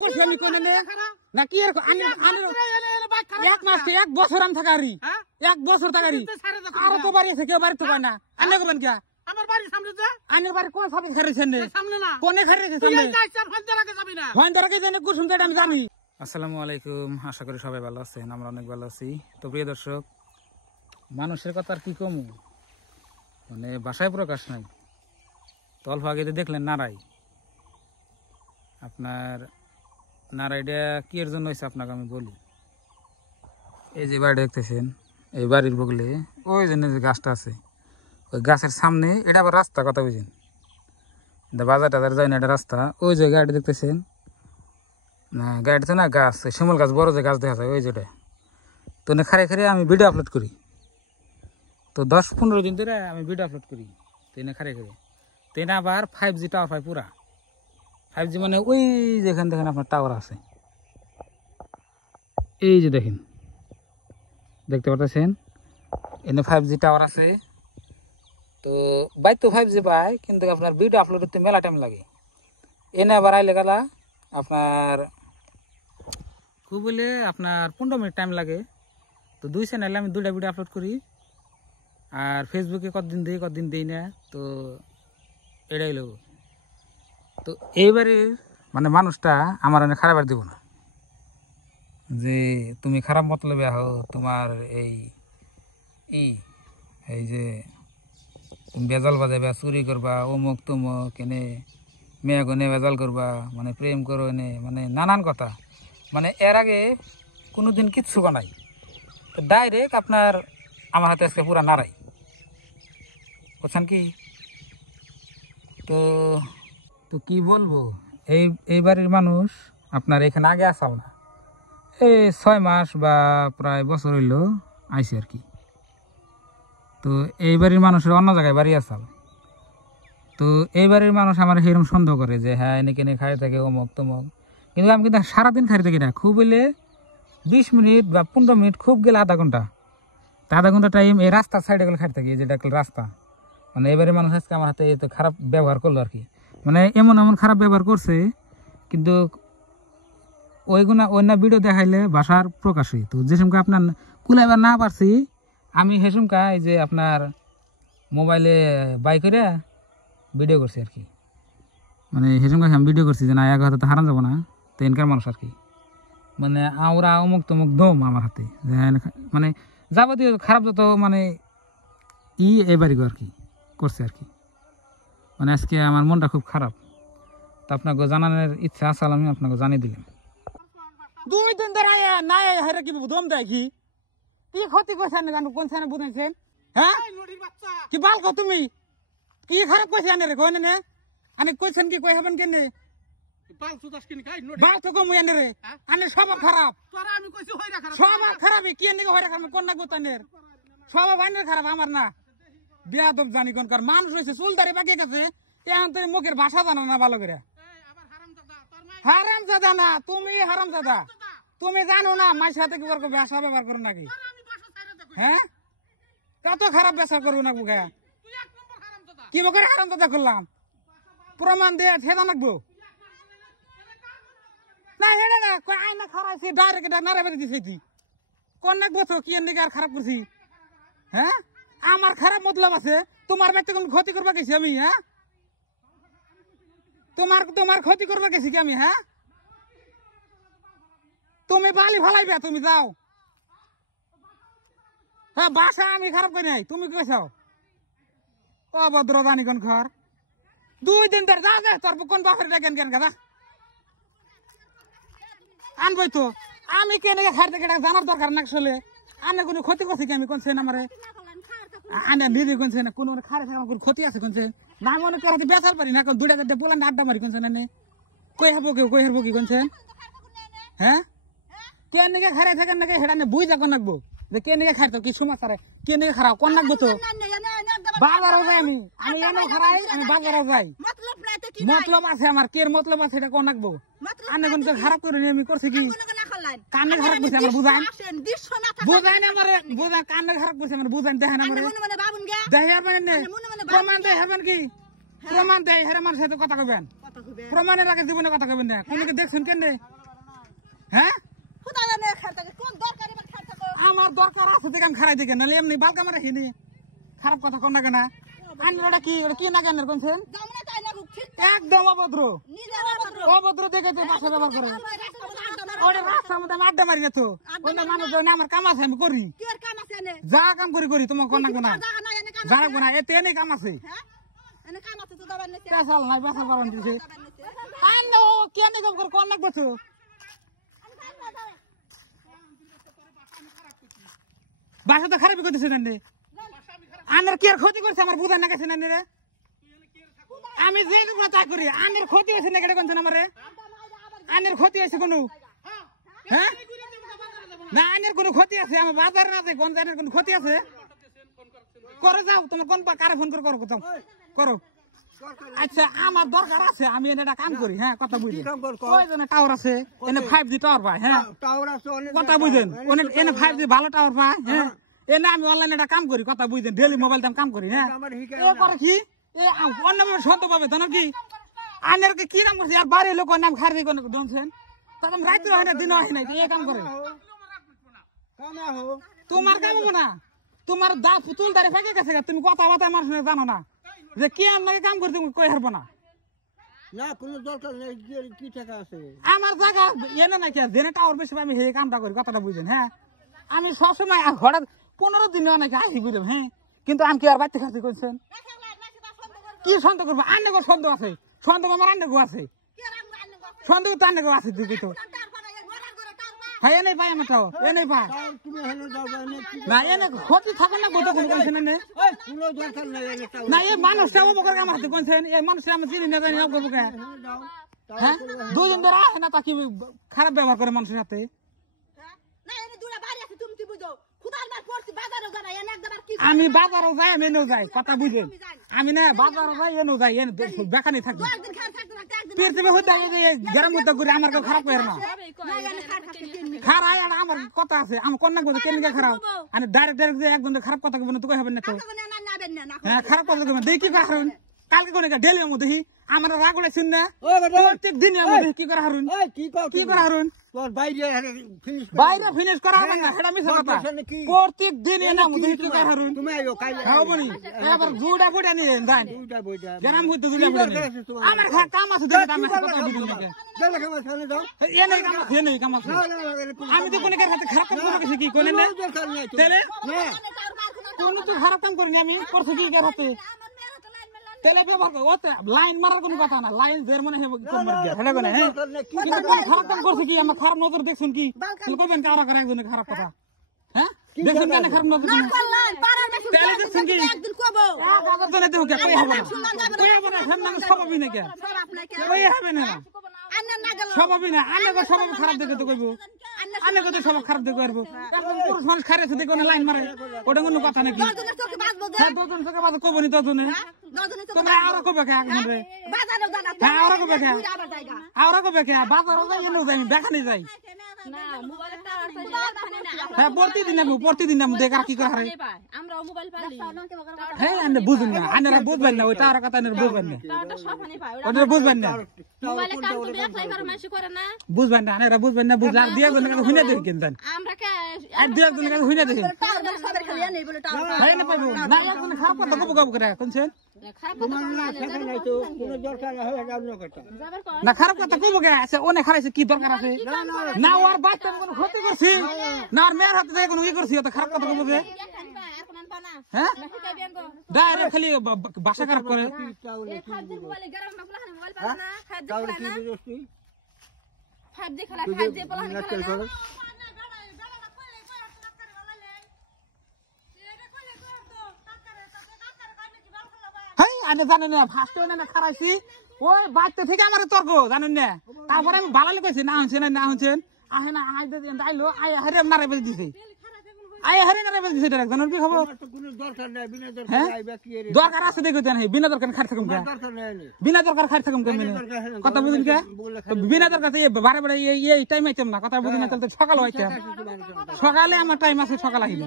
করছি আমি কোনে না কি এরকম এক মাস এক বছর আমি থাকারি এক বছর থাকারি আরো তো বাড়ি আছে কেউ বাড়ি তো পায় না আনে করবেন কে আমার বাড়ির সামনে যে আনের বাড়ি কোন সামনে খারিছেন সামনে না কোনে খারিছেন তুই সামনে যাইছ ফন্দর আগে যাবি না ফন্দর আগে জানি কুসুম দেটা আমি জানি। আসসালামু আলাইকুম, আশা করি সবাই ভালো আছেন, আমরা অনেক ভালো আছি। তো প্রিয় দর্শক, মানুষের কথা আর কি কমু, মানে ভাষায় প্রকাশ নাই। তো অল্প আগে দেখলেন নারাই, আপনার নারাইটা কি এর জন্য হয়েছে আপনাকে আমি বলি। এই যে বাড়িটা দেখতেছেন, এই বাড়ির বগলে ওই জন্য যে গাছটা আছে, ওই গাছের সামনে এটা আবার রাস্তা, কথা বুঝেন, বাজার টাজার যায় না, এটা রাস্তা। ওই যে গাড়ি দেখতেছেন না, গাড়িতে না গাছ, শিমল গাছ, বড় যে গাছ দেখা যায় ওই যেটা। তো খারে খারে আমি ভিডিও আপলোড করি, তো 10-15 দিন ধরে আমি ভিডিও আপলোড করি। তো খারে খারে তো আবার 5G টাওয়ার পাই, পুরা 5G, মানে ওই যেখানে দেখেন আপনার টাওয়ার আছে, এই যে দেখেন, দেখতে পাচ্ছেন এনে 5G টাওয়ার আছে। তো বাই তো 5G পায়, কিন্তু আপনার ভিডিও আপলোড করতে মেলা টাইম লাগে। এনে আবার আইলে গেলা আপনার খুব বলে আপনার 15 মিনিট টাইম লাগে। তো 2 চ্যানেলে আমি 2টা ভিডিও আপলোড করি, আর ফেসবুকে কতদিন দিই না। তো এটাই লোক। তো এইবারে মানে মানুষটা আমার অনেক খারাপ আর দেব না, যে তুমি খারাপ মতলবে হও, তোমার এই যে তুমি বেজাল বাজাবে, চুরি করবা, অমুক তমুক, এনে মেয়ে গনে বেজাল করবা, মানে প্রেম করো, এনে মানে নানান কথা। মানে এর আগে কোনোদিন কিচ্ছু বানাই, তো ডাইরেক্ট আপনার আমার হাতে আজকে পুরা নাড়াই, বুঝছেন কি। তো তো কি বলবো, এই বাড়ির মানুষ আপনার এখানে আগে আসাল না, এই 6 মাস বা প্রায় বছর হইল আইসি আর কি। তো এই বাড়ির মানুষের অন্য জায়গায় বাড়ি আসাল। তো এই বাড়ির মানুষ আমার সেরকম সন্দেহ করে যে হ্যাঁ এনে কেনে খাই থাকে, অমুক তমুক। কিন্তু আমি কিন্তু সারাদিন খাই থাকি না, খুব হইলে 20 মিনিট বা 15 মিনিট, খুব গেলে আধা ঘন্টা। তা আধা ঘন্টা টাইম এই রাস্তার সাইডে গেলে খাই থাকি, যেটা রাস্তা। মানে এবারে মানুষ আজকে আমার হাতে তো খারাপ ব্যবহার করলো আর কি, মানে এমন খারাপ ব্যবহার করছে। কিন্তু ওই না ভিডিও দেখাইলে ভাষার প্রকাশই। তো যে সময় আপনার কুলাইবার না পারছি, আমি হেসমকা এই যে আপনার মোবাইলে বাই করে ভিডিও করছি আর কি। মানে হেসমকা আমি ভিডিও করছি যে না এক হাতে তো হারান যাবো না, তো এনকার মানুষ আর কি। মানে আওরা অমুক তমুক দম আমার হাতে, মানে যাবতীয় খারাপ যত মানে এবারই আর কি করছে আর কি। মানে আজকে আমার মনটা খুব খারাপ, তো আপনাকে জানানোর ইচ্ছা আসাল, আমি আপনাকে জানিয়ে দিলাম। 2 দিন ধরে নাই হেরে কি দম দেয় কি ক্ষতি করছেন জানো, কোন সানে বুঝেছেন? হ্যাঁ কি বাল কো তুমি কি খারাপ কইছে আনে রে, কোন নে আনে কইছেন কি কই হবেন কেনে বাল সুদাস কিন খাই নড়ি বাল তো কম আনে রে, আনে সব খারাপ। তোরা আমি কইছি হইরা খারাপ, সব খারাপ কি এনে হইরা খারাপ, কোন না গোতানের সব আইনের খারাপ, আমার না। বিয়াদব জানি কোনকার মানুষ হইছে, চুলদারি বাকি গেছে, এখন তো মুখের ভাষা জানো না ভালো করে। হারামজাদা না তুমি, হারামজাদা তুমি জানো না মায়ের সাথে কি করবো, ভাষা ব্যবহার করো নাকি? হ্যাঁ কত খারাপ ব্যবসা করবো না বুকে, কি করে হারামজাদা করলাম, প্রমাণ দিয়ে ছেদা লাগবো না। হেড়ে না কই আইনা খারাইছি, ডাইরেক্ট নারে বেড়ে দিছি, কোন নাকবো তো কি এর আর খারাপ করছি? হ্যাঁ আমার খারাপ মতলব আছে, তোমার ব্যক্তি কোন ক্ষতি করবা গেছি আমি? হ্যাঁ তোমার ক্ষতি করবা গেছি কি আমি? হ্যাঁ তুমি বালি ভালাইবে, তুমি যাও। হ্যাঁ বাসা আমি খারাপ করি নাই, তুমি কেছো অভদ্র জানি কোন ঘর। 2 দিন ধরে যা যা তোর কোন বাপের কেন কেন গাদা আনবই তো আমি কেন খাইতে কেটে জানার দরকার না। আসলে আনে কোনো ক্ষতি করছি কি আমি? কোনছে না আমারে আনে নিদি কোনছে না, কোনো খারে থাকা কোনো ক্ষতি আছে কোনছে না? মনে করাতে বেচার পারি না, 2টা 4টা বলে না আড্ডা মারি কোনছে না, কই হবো কেউ কই হবো কি কোনছে? হ্যাঁ কে নিকে খারে থাকেন নাকি হেডা নে বুঝ যখন নাকবো যে কে নিকে খাইতো কি সমাচারে, কে নিকে খারাপ কোন নাকবো তো বাজারও যাই আমি এনে খারাই, আমি বাজারও যাই, মতলব আছে আমার, কের মতলব আছে এটা কোন নাকবো? আনে কোন খারাপ করে আমি করছি কি? কানে খারাপ করছে আমার, বুঝান বুঝাই না আমারে, বুঝান কানে খারাপ করছে আমার, বুঝান দেখেন আমারে দেখে প্রমাণ দেয় হবেন কি? প্রমাণ দেয় হেরে আমার সাথে কথা কবেন। কথা কইবে প্রমাণের আগে জীবনে কথা কইবেন না কোনকে দেখছেন কেন হ্যাঁ খুদা জানে খারটাকে কোন দরকারি বা খারটা আমার দরকার আছে দেখে আমি খারাই দেখেন নাহলে এমনি বালকা মারা রাখিনি খারাপ কথা কোন না আন্নাটা কি কি না কেন কোনছেন জামনা তাই না ঠিক একদম অভদ্র নিজের অভদ্র অভদ্র দেখে যে ভাষা ব্যবহার করে ওরে রাস্তার মধ্যে আমি আড্ডা মারি না তো অন্য মানুষ না আমার কাম আছে আমি করি কি আর কাম আছে এনে যা কাম করি তোমার কোন না কোন জায়গা নাই এনে কাম যা কোন এতে এনে কাম আছে হ্যাঁ এনে কাম আছে তো দাবার নেছে পেশাল নাই বেসা বারণ দিছে আন্ন কেন কাম করে কোন না বসো বাসা তো খারাপই করতেছে না আনের কি আর ক্ষতি করছে আমার বুঝা না গেছে না রে আমি যে কথা করি আনের ক্ষতি হয়েছে না কেটে কোনছেন আমারে আনের ক্ষতি হয়েছে কোনো হ্যাঁ না আনের কোনো ক্ষতি আছে আমার বাজার না আছে কোন জানের কোনো ক্ষতি আছে করে যাও তোমার কোন কারে ফোন করে করো যাও করো আচ্ছা আমার দরকার আছে আমি এটা কাম করি হ্যাঁ কথা বুঝলেন কয়জনে টাওয়ার আছে এনে 5G টাওয়ার পায় হ্যাঁ কথা বুঝলেন এনে 5G ভালো টাওয়ার পায় হ্যাঁ এনে আমি অনলাইনে একটা কাম করি কথা বুঝলেন ডেলি মোবাইল দাম কাম করি হ্যাঁ এ করে কি এ অন্য সত্য পাবে জানো কি আনের কি নাম করছে আর বাড়ির লোক নাম খারি কোন ডনছেন তখন রাইতে হয় না দিন হয় না এ কাম করে তোমার কাম হবো না তোমার দা পুতুল দাঁড়িয়ে ফাঁকে গেছে তুমি কথা বাতা আমার সঙ্গে জানো না যে কি আপনাকে কাম করে তুমি কই হারবো না না কোনো দরকার নেই কি টাকা আছে আমার জায়গা এনে নাকি আর জেনে টাওয়ার বেশি আমি সেই কামটা করি কথাটা বুঝেন হ্যাঁ আমি সবসময় হঠাৎ 15 দিনে নাকি আসি বুঝলাম হ্যাঁ কিন্তু আমি কি আর বাড়তে খাচ্ছি করছেন কি সন্দেহ করবো আন্নে গো সন্দেহ আছে সন্দেহ আমার আন্নে গো আছে সন্দেহ তো আন্নে গো আছে দিদি তো হ্যাঁ এনে পাই আমার টাও এনে পাই তুমি হেন দাও না এনে ক্ষতি থাকে না বোধ কোনো করছেন না কোনো দরকার নেই এনে টাকা না এই মানুষটা উপকার আমার হাতে করছেন এই মানুষটা আমার চিনি না জানি না উপকার দাও হ্যাঁ দুজন ধরে আসে না তা কি খারাপ ব্যবহার করে মানুষের সাথে না এনে দুরা বাড়ি আছে তুমি কি বুঝো খুদার বার পড়ছি বাজারে জানা এনে একবার কি আমি বাজারও যাই আমি এনেও যাই কথা বুঝেন আমি না বাজারও যাই এনেও যাই এনে বেকানি থাকি একদিন খার থাকতে থাকতে একদিন পৃথিবী হতে গ্রাম মধ্যে ঘুরে আমার কেউ খারাপ করে না না এনে খার থাকতে কিনবি খারাপ আর আমার কথা আছে আমার কন্যা বলতে কেন খারাপ আমি ডাইরেক্ট ডাইরেক্ট যে একজন খারাপ কথা বলে তো হবে না তো না না নাবেন না হ্যাঁ খারাপ কথা বলবেন দেখি কি হারুন কালকে কোন ডেলি আমি দেখি আমার রাগ উঠেছেন না ও বেটা প্রত্যেক দিনে আমি দেখি কি করে হারুন এই কি কও কি করে হারুন তোর বাইরে ফিনিশ বাইরে ফিনিশ করা হবে না সেটা মিছা কথা প্রত্যেক দিন এনে আমি দেখি কি করে হারুন তুমি আইও কাল হ্যাঁ বনি এবার জুড়া ফুটা নিয়ে যান দুইটা বইটা গ্রাম হইতে জুড়া ফুটা নিয়ে আমার কাম আছে দেখি আমি কথা বুঝুন না দেখ আমার সামনে দাও এনে কাম আছে এনে কাম আছে আমি তো কোন হাতে খারাপ কাম করে গেছি কি কোনে না দরকার নেই তো তেলে না কোন তো খারাপ কাম করিনি আমি করছি কি হাতে তেলে ব্যবহার করে ওতে লাইন মারার কোনো কথা না লাইন দের মনে হয় কোন মার দিয়া হেলে কোনে হ্যাঁ কিন্তু কোন খারাপ কাম করছে কি আমার খারাপ নজর দেখছেন কি কইবেন কারা করে একজনের খারাপ কথা হ্যাঁ দেখছেন কেন খারাপ নজর করলেন পাড়ার বেশি তেলে দেখছেন কি একদিন কবো কাগজ জলে দেও কে কই হবে না কই হবে না সামনে সবই না কে সব আপনাকে কই হবে না আন্না না গেল সবই না আন্না গো সব খারাপ দেখে তো কইবো আন্না গো তো সব খারাপ দেখে পারবো পুরুষ মানুষ খারে থেকে কোন লাইন মারে ওটা কোনো কথা নাকি দজনের চোখে বাজবো দে হ্যাঁ দুজন থেকে বাদ কইবনি দুজনে দজনের চোখে তোমরা আরো কবে কে এখন রে বাজারে জানা হ্যাঁ আরো কবে কে আবার জায়গা আরো কবে কে বাজারও যাই এনে যাই দেখানি যাই না মোবাইলের টাওয়ার আছে হ্যাঁ প্রতিদিন আমি দেখার কি করে হারে আমরাও মোবাইল পালি হ্যাঁ আন্না বুঝুন না আন্নারা বুঝবেন না ওইটা আর কথা আন্নারা বুঝবেন না টাওয়ারটা সবখানে পায় ওটা বুঝবেন না মোবাইলে কাম তো একলাই করে মানুষ করে না বুঝবেন না আন্নারা বুঝবেন না বুঝার দিয়ে একজনের কাছে হুইনা দেখেন দেন আমরা কে আর দিয়ে একজনের কাছে হুইনা দেখেন টাওয়ার মানে সবের খালি নেই বলে টাওয়ার হয় না পাবো না একজন খারাপ কথা কব কব করে কোনছেন খারাপ তোমার না টাকা নাই তো কোনো দরকার হয় না অন্য কথা যাবার কর না খারাপ কথা কব কে আছে অনেক খারাইছে কি দরকার আছে না ওর বাচ্চা কোনো ক্ষতি করছি না আর মেয়ের হাতে কোনো ই করছি তো খারাপ কথা কব যে আর কোন পানা হ্যাঁ না হুকাই দেন গো ডাইরেক্ট খালি ভাষা খারাপ করে তাহলে এই 5G মোবাইলে গরম না বলা মোবাইল পালা না 5G তাহলে খেলা কি না বুঝছিস তুই 5G খেলা 5G বলা নাচল খেলা করো হাই আনে জানেন না ফার্স্ট না খারাইছি ওই বাচ্চা থেকে আমার তর্ক জানেন না তারপরে আমি ভালো কইছি না হচ্ছে না হচ্ছে আহে না আই আইলো আই হারে নারে বেজ দিছে আই হারে নারে বেজ দিছে ডাইরেক্ট জানেন কি খবর তো কোনো দরকার নাই বিনা দরকার হ্যাঁ আইবা কি এর দরকার আছে দেখো জানি বিনা দরকার খাই থাকুম কে দরকার নাই বিনা দরকার খাই থাকুম কে মানে কথা বুঝুন কে বিনা দরকার এই বারে বারে এই টাইম আইতাম না কথা বুঝুন না তাহলে সকাল হইতাম সকালে আমার টাইম আছে সকাল আইলে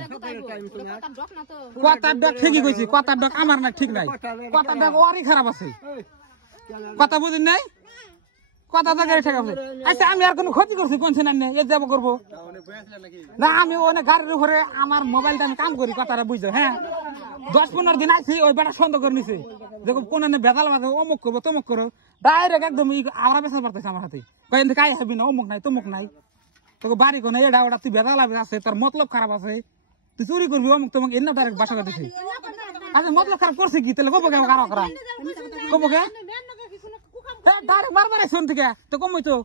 টাইম তোমার ডক না তো কথার ডাক ঠিকই কইছি কথার ডাক আমার না ঠিক নাই কথার ডাক ওরই খারাপ আছে কথা বুঝিন নাই কথা তো গাড়ি ঠেকাবে আচ্ছা আমি আর কোনো ক্ষতি করছি কোনছে না এ যাবো করবো না আমি অনেক গাড়ির উপরে আমার মোবাইলটা আমি কাম করি কথাটা বুঝছো হ্যাঁ 10-15 দিন আছি ওই বেটা সন্দেহ করে নিছে দেখো কোন বেতাল বাজে অমুক করবো তমুক করো ডাইরেক্ট একদম আমরা বেসা পারতেছে আমার হাতে কয়েন কাই হাবি না অমুক নাই তমুক নাই তোকে বাড়ি কোন এটা ওটা তুই বেতাল আছে তোর মতলব খারাপ আছে তুই চুরি করবি অমুক তমুক এনে ডাইরেক্ট বাসা দিছি আচ্ছা মতলব খারাপ করছে কি তাহলে কব কেন কারো করা কব কে ডাইরেক্ট মারবার শুন থেকে তো কমই তো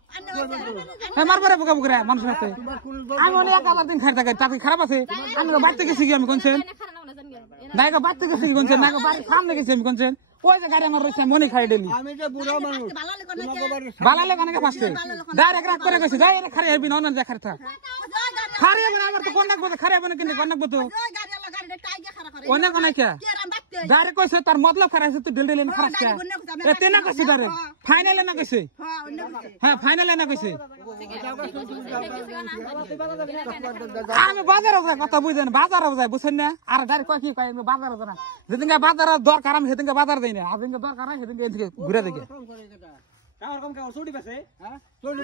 হ্যাঁ মারবারে বোকা বুকরা মানুষের হাতে আমি অনেক আবার দিন খাইতে তাতে খারাপ আছে আমি তো বাড়তে গেছি কি আমি কোনছেন নাই গো বাড়তে গেছি কোনছেন না গো বাড়ির সামনে গেছি আমি কোনছেন ওই যে গাড়ি আমার রয়েছে মনে খাই ডেলি আমি যে বুড়া মানুষ বালালে অনেকে ফাঁসছে ডাইরেক্ট রাগ করে গেছে যাই খারে হবি না অন্য যা খারে থাক খারে হবে না আমার তো কোন লাগবো খারে হবে না কিন্তু কোন লাগবো তো অনেক অনেক ডাইরেক্ট কইছে তার মতলব খারাপ আছে তুই ডেল ডেল খারাপ কে এতে না কইছে ডাইরেক্ট ফাইনালে না কইছে হ্যাঁ ফাইনালে না কইছে আমি বাজারে যাই কথা বুঝেন বাজারে যাই বুঝছেন না আর ডাইরেক্ট কই কি কই আমি বাজারে যাই না যেদিনকে বাজারে দরকার আমি সেদিনকে বাজার দেই না আর যেদিনকে দরকার হয় সেদিনকে ঘুরে দেখে আমার কম কেমন চুরি পেছে হ্যাঁ চুরি